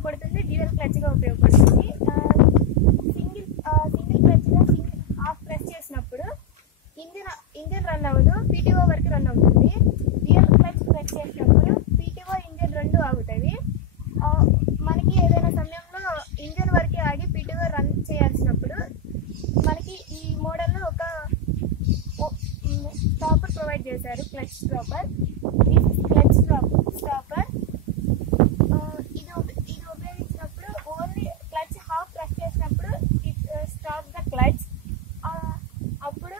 ఉపయోగపడుతుంది, డ్యూయల్ క్లచ్గా ఉపయోగపడుతుంది. Single క్లచ్గా half press చేసినప్పుడు ఇంజిన్ రన్ అవ్వదు, పీటీఓ వరకు రన్ అవుతుంది. డ్యూయల్ క్లచ్ ప్రెస్ చేసినప్పుడు పీటీఓ ఇంజిన్ రెండు ఆగుతాయి. మనకి ఏదైనా సమయంలో ఇంజిన్ వరకే ఆగి పీటీఓ రన్ చేయాల్సినప్పుడు మనకి ఈ మోడల్లో ఒక స్టాపర్ ప్రొవైడ్ చేశారు, క్లచ్ స్టాపర్. క్లచ్ స్టాపర్ ఇది ఉపయోగించినప్పుడు ఓన్లీ క్లచ్ హాఫ్ ప్రెస్ చేసినప్పుడు ఇట్ స్టాప్ ద క్లచ్. అప్పుడు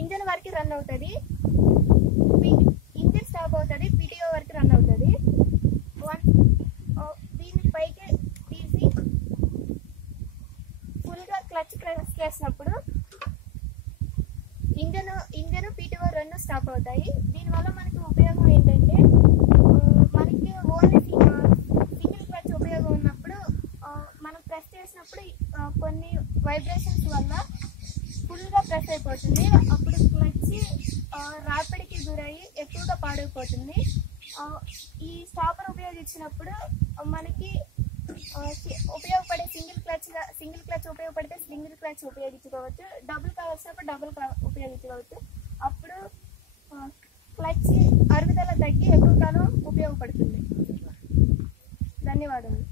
ఇంజన్ వరకు రన్ అవుతుంది, ఇంజిన్ స్టాప్ అవుతుంది, పీటీఓ వరకు రన్ అవుతుంది. దీన్ని పైకి తీసి ఫుల్గా క్లచ్ ప్రెస్ చేసినప్పుడు ఇంజన్ పీటీఓ రెండు స్టాప్ అవుతాయి. దీనివల్ల మనకి ఉపయోగం ఏంటంటే మనకి ఓన్లీ సింగిల్ క్లచ్ ఉపయోగం ఉన్నప్పుడు మనం ప్రెస్ చేసినప్పుడు కొన్ని వైబ్రేషన్స్ వల్ల ఫుల్గా ప్రెస్ అయిపోతుంది. అప్పుడు క్లచ్ ర్యాపిడ్కి గురయ్యి ఎక్కువగా పాడైపోతుంది. ఈ స్టాపర్ ఉపయోగించినప్పుడు మనకి ఉపయోగపడే సింగిల్ క్లచ్ ఉపయోగపడితే సింగిల్ క్లచ్ ఉపయోగించుకోవచ్చు, డబుల్ కావాల్సినప్పుడు డబుల్ ఉపయోగించుకోవచ్చు. అప్పుడు క్లచ్ అరుగుదల తగ్గి ఎక్కువ కాలం ఉపయోగపడుతుంది. ధన్యవాదాలు.